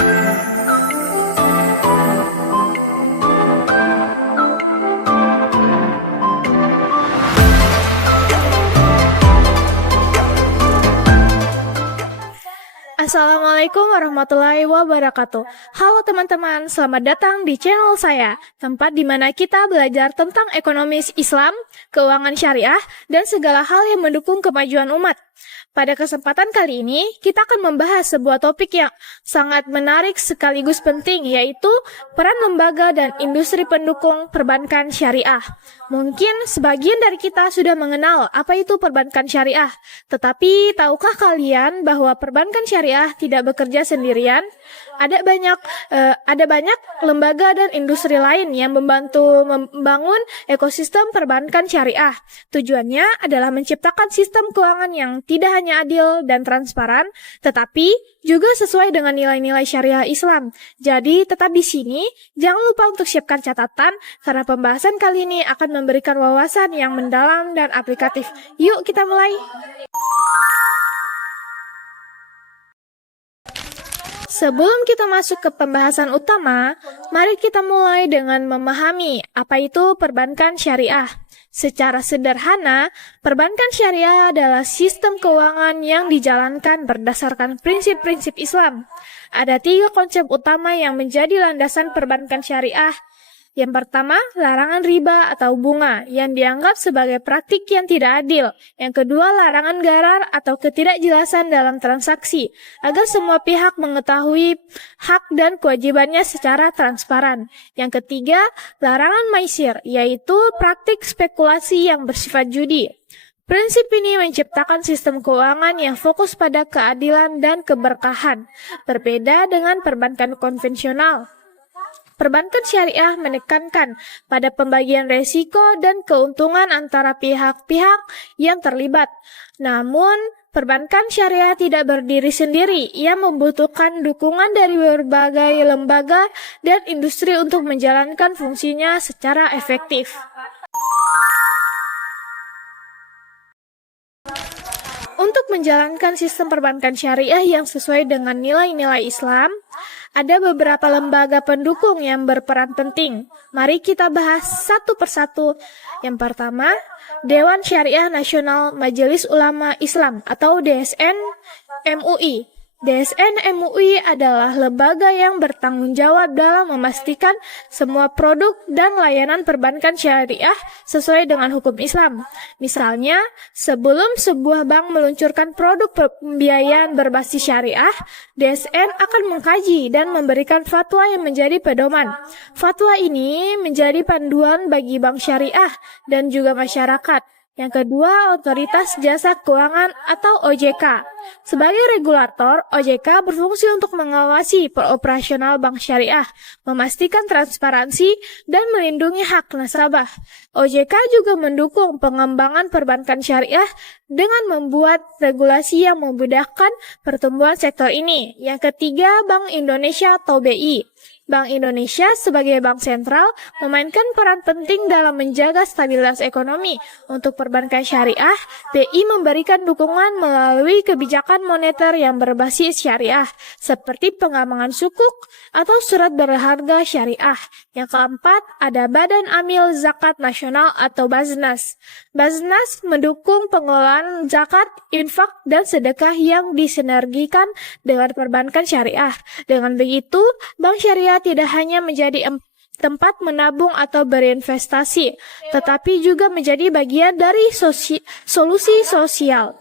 Assalamualaikum warahmatullahi wabarakatuh. Halo teman-teman, selamat datang di channel saya, tempat di mana kita belajar tentang ekonomi Islam, keuangan syariah, dan segala hal yang mendukung kemajuan umat. Pada kesempatan kali ini, kita akan membahas sebuah topik yang sangat menarik sekaligus penting, yaitu peran lembaga dan industri pendukung perbankan syariah. Mungkin sebagian dari kita sudah mengenal apa itu perbankan syariah, tetapi tahukah kalian bahwa perbankan syariah tidak bekerja sendirian? Ada banyak lembaga dan industri lain yang membantu membangun ekosistem perbankan syariah. Tujuannya adalah menciptakan sistem keuangan yang tidak hanya adil dan transparan, tetapi juga sesuai dengan nilai-nilai syariah Islam. Jadi tetap di sini, jangan lupa untuk siapkan catatan, karena pembahasan kali ini akan memberikan wawasan yang mendalam dan aplikatif. Yuk kita mulai! Sebelum kita masuk ke pembahasan utama, mari kita mulai dengan memahami apa itu perbankan syariah. Secara sederhana, perbankan syariah adalah sistem keuangan yang dijalankan berdasarkan prinsip-prinsip Islam. Ada 3 konsep utama yang menjadi landasan perbankan syariah. Yang pertama, larangan riba atau bunga yang dianggap sebagai praktik yang tidak adil. Yang kedua, larangan gharar atau ketidakjelasan dalam transaksi, agar semua pihak mengetahui hak dan kewajibannya secara transparan. Yang ketiga, larangan maisir, yaitu praktik spekulasi yang bersifat judi. Prinsip ini menciptakan sistem keuangan yang fokus pada keadilan dan keberkahan, berbeda dengan perbankan konvensional. Perbankan syariah menekankan pada pembagian resiko dan keuntungan antara pihak-pihak yang terlibat. Namun, perbankan syariah tidak berdiri sendiri. Ia membutuhkan dukungan dari berbagai lembaga dan industri untuk menjalankan fungsinya secara efektif. Untuk menjalankan sistem perbankan syariah yang sesuai dengan nilai-nilai Islam, ada beberapa lembaga pendukung yang berperan penting. Mari kita bahas satu persatu. Yang pertama, Dewan Syariah Nasional Majelis Ulama Islam atau DSN MUI. DSN MUI adalah lembaga yang bertanggung jawab dalam memastikan semua produk dan layanan perbankan syariah sesuai dengan hukum Islam. Misalnya, sebelum sebuah bank meluncurkan produk pembiayaan berbasis syariah, DSN akan mengkaji dan memberikan fatwa yang menjadi pedoman. Fatwa ini menjadi panduan bagi bank syariah dan juga masyarakat. Yang kedua, Otoritas Jasa Keuangan atau OJK. Sebagai regulator, OJK berfungsi untuk mengawasi operasional bank syariah, memastikan transparansi, dan melindungi hak nasabah. OJK juga mendukung pengembangan perbankan syariah dengan membuat regulasi yang memudahkan pertumbuhan sektor ini. Yang ketiga, Bank Indonesia atau BI. Bank Indonesia sebagai bank sentral memainkan peran penting dalam menjaga stabilitas ekonomi. Untuk perbankan syariah, BI memberikan dukungan melalui kebijakan moneter yang berbasis syariah, seperti pengamangan sukuk atau surat berharga syariah. Yang keempat, ada Badan Amil Zakat Nasional atau Baznas. Baznas mendukung pengelolaan zakat, infak, dan sedekah yang disinergikan dengan perbankan syariah. Dengan begitu, bank syariah tidak hanya menjadi tempat menabung atau berinvestasi, tetapi juga menjadi bagian dari solusi sosial.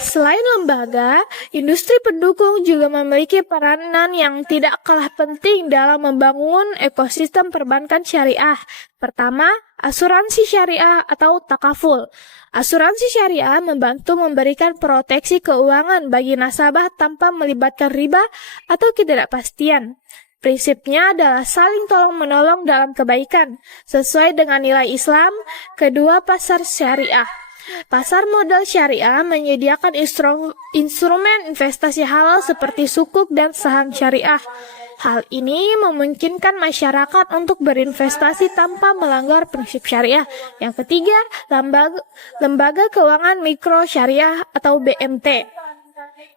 Selain lembaga, industri pendukung juga memiliki peranan yang tidak kalah penting dalam membangun ekosistem perbankan syariah. Pertama, asuransi syariah atau takaful. Asuransi syariah membantu memberikan proteksi keuangan bagi nasabah tanpa melibatkan riba atau ketidakpastian. Prinsipnya adalah saling tolong-menolong dalam kebaikan, sesuai dengan nilai Islam. Kedua, pasar syariah. Pasar modal syariah menyediakan instrumen investasi halal seperti sukuk dan saham syariah. Hal ini memungkinkan masyarakat untuk berinvestasi tanpa melanggar prinsip syariah. Yang ketiga, lembaga keuangan mikro syariah atau BMT.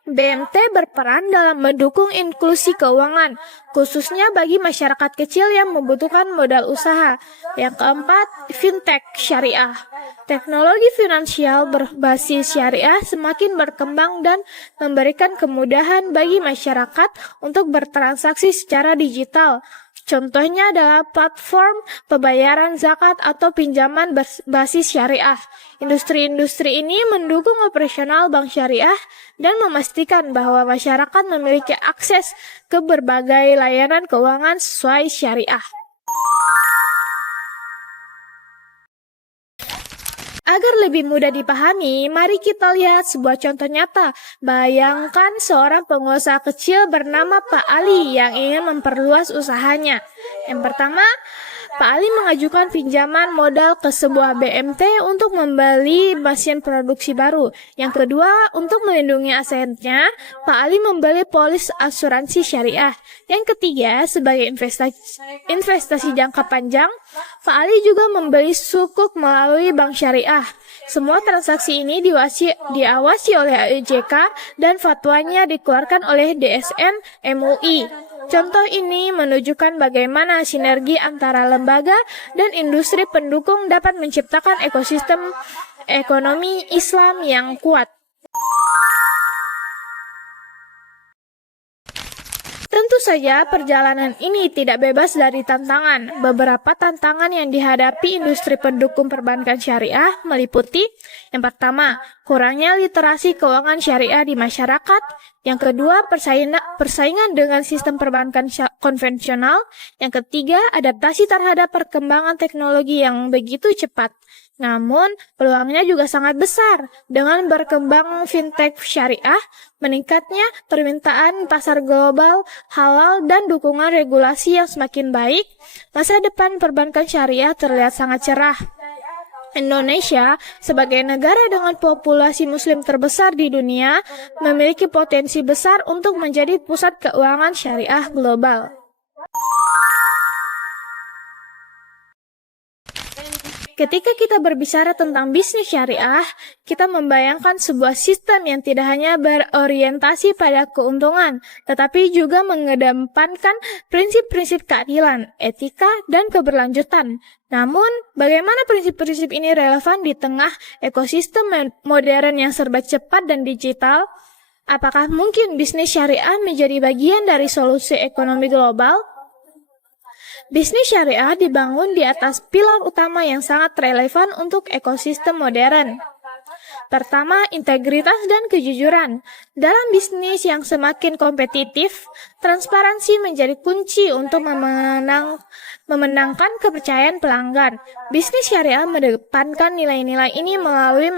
BMT berperan dalam mendukung inklusi keuangan, khususnya bagi masyarakat kecil yang membutuhkan modal usaha. Yang keempat, fintech syariah. Teknologi finansial berbasis syariah semakin berkembang dan memberikan kemudahan bagi masyarakat untuk bertransaksi secara digital. Contohnya adalah platform pembayaran zakat atau pinjaman berbasis syariah. Industri-industri ini mendukung operasional bank syariah dan memastikan bahwa masyarakat memiliki akses ke berbagai layanan keuangan sesuai syariah. Agar lebih mudah dipahami, mari kita lihat sebuah contoh nyata. Bayangkan seorang pengusaha kecil bernama Pak Ali yang ingin memperluas usahanya. Yang pertama, Pak Ali mengajukan pinjaman modal ke sebuah BMT untuk membeli mesin produksi baru. Yang kedua, untuk melindungi asetnya, Pak Ali membeli polis asuransi syariah. Yang ketiga, sebagai investasi jangka panjang, Pak Ali juga membeli sukuk melalui bank syariah. Semua transaksi ini diawasi oleh OJK dan fatwanya dikeluarkan oleh DSN MUI. Contoh ini menunjukkan bagaimana sinergi antara lembaga dan industri pendukung dapat menciptakan ekosistem ekonomi Islam yang kuat. Tentu saja perjalanan ini tidak bebas dari tantangan. Beberapa tantangan yang dihadapi industri pendukung perbankan syariah meliputi: yang pertama, kurangnya literasi keuangan syariah di masyarakat. Yang kedua, persaingan dengan sistem perbankan konvensional. Yang ketiga, adaptasi terhadap perkembangan teknologi yang begitu cepat. Namun, peluangnya juga sangat besar. Dengan berkembang fintech syariah, meningkatnya permintaan pasar global, halal, dan dukungan regulasi yang semakin baik, masa depan perbankan syariah terlihat sangat cerah. Indonesia, sebagai negara dengan populasi muslim terbesar di dunia, memiliki potensi besar untuk menjadi pusat keuangan syariah global. Ketika kita berbicara tentang bisnis syariah, kita membayangkan sebuah sistem yang tidak hanya berorientasi pada keuntungan, tetapi juga mengedepankan prinsip-prinsip keadilan, etika, dan keberlanjutan. Namun, bagaimana prinsip-prinsip ini relevan di tengah ekosistem modern yang serba cepat dan digital? Apakah mungkin bisnis syariah menjadi bagian dari solusi ekonomi global? Bisnis syariah dibangun di atas pilar utama yang sangat relevan untuk ekosistem modern. Pertama, integritas dan kejujuran. Dalam bisnis yang semakin kompetitif, transparansi menjadi kunci untuk memenangkan kepercayaan pelanggan. Bisnis syariah mengedepankan nilai-nilai ini melalui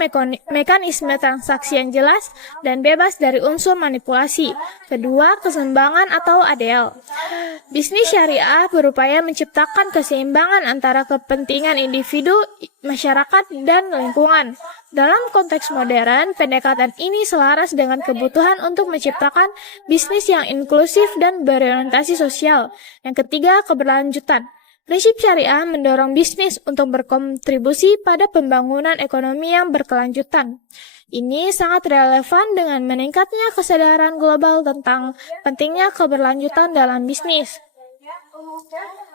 mekanisme transaksi yang jelas dan bebas dari unsur manipulasi. Kedua, keseimbangan atau ADL. Bisnis syariah berupaya menciptakan keseimbangan antara kepentingan individu, masyarakat, dan lingkungan. Dalam konteks modern, pendekatan ini selaras dengan kebutuhan untuk menciptakan bisnis yang inklusif dan berorientasi sosial. Yang ketiga, keberlanjutan. Prinsip syariah mendorong bisnis untuk berkontribusi pada pembangunan ekonomi yang berkelanjutan. Ini sangat relevan dengan meningkatnya kesadaran global tentang pentingnya keberlanjutan dalam bisnis.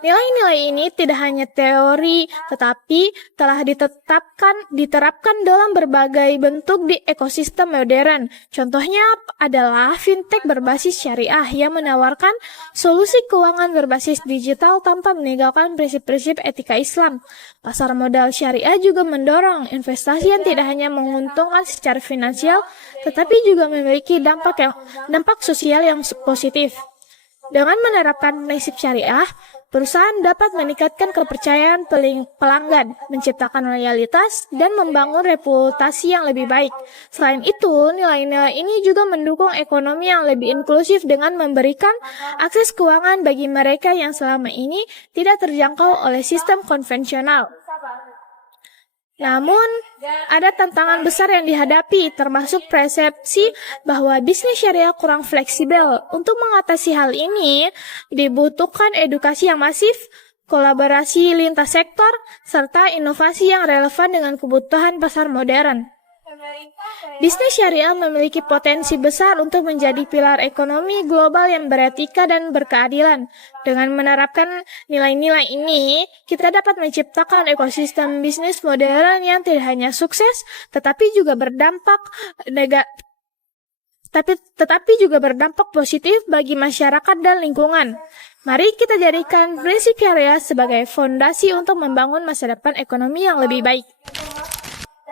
Nilai-nilai ini tidak hanya teori, tetapi telah diterapkan dalam berbagai bentuk di ekosistem modern. Contohnya adalah fintech berbasis syariah yang menawarkan solusi keuangan berbasis digital tanpa meninggalkan prinsip-prinsip etika Islam. Pasar modal syariah juga mendorong investasi yang tidak hanya menguntungkan secara finansial, tetapi juga memiliki dampak sosial yang positif. Dengan menerapkan prinsip syariah, perusahaan dapat meningkatkan kepercayaan pelanggan, menciptakan loyalitas, dan membangun reputasi yang lebih baik. Selain itu, nilai-nilai ini juga mendukung ekonomi yang lebih inklusif dengan memberikan akses keuangan bagi mereka yang selama ini tidak terjangkau oleh sistem konvensional. Namun, ada tantangan besar yang dihadapi, termasuk persepsi bahwa bisnis syariah kurang fleksibel. Untuk mengatasi hal ini, dibutuhkan edukasi yang masif, kolaborasi lintas sektor, serta inovasi yang relevan dengan kebutuhan pasar modern. Bisnis syariah memiliki potensi besar untuk menjadi pilar ekonomi global yang beretika dan berkeadilan. Dengan menerapkan nilai-nilai ini, kita dapat menciptakan ekosistem bisnis modern yang tidak hanya sukses, tetapi juga berdampak positif bagi masyarakat dan lingkungan. Mari kita jadikan prinsip syariah sebagai fondasi untuk membangun masa depan ekonomi yang lebih baik.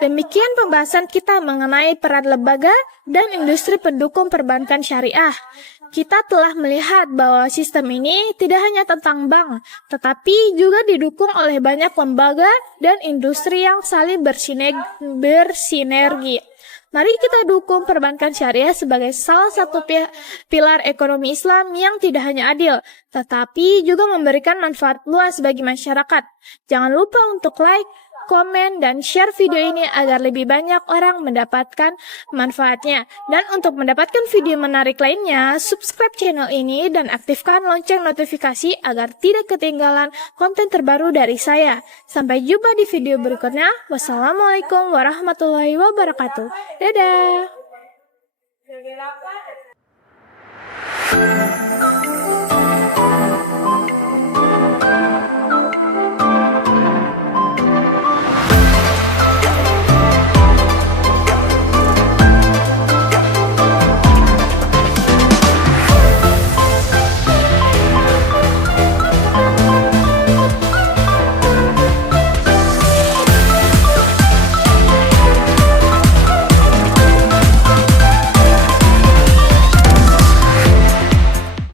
Demikian pembahasan kita mengenai peran lembaga dan industri pendukung perbankan syariah. Kita telah melihat bahwa sistem ini tidak hanya tentang bank, tetapi juga didukung oleh banyak lembaga dan industri yang saling bersinergi. Mari kita dukung perbankan syariah sebagai salah satu pilar ekonomi Islam yang tidak hanya adil, tetapi juga memberikan manfaat luas bagi masyarakat. Jangan lupa untuk like, komen, dan share video ini agar lebih banyak orang mendapatkan manfaatnya. Dan untuk mendapatkan video menarik lainnya, subscribe channel ini dan aktifkan lonceng notifikasi agar tidak ketinggalan konten terbaru dari saya. Sampai jumpa di video berikutnya. Wassalamualaikum warahmatullahi wabarakatuh. Dadah!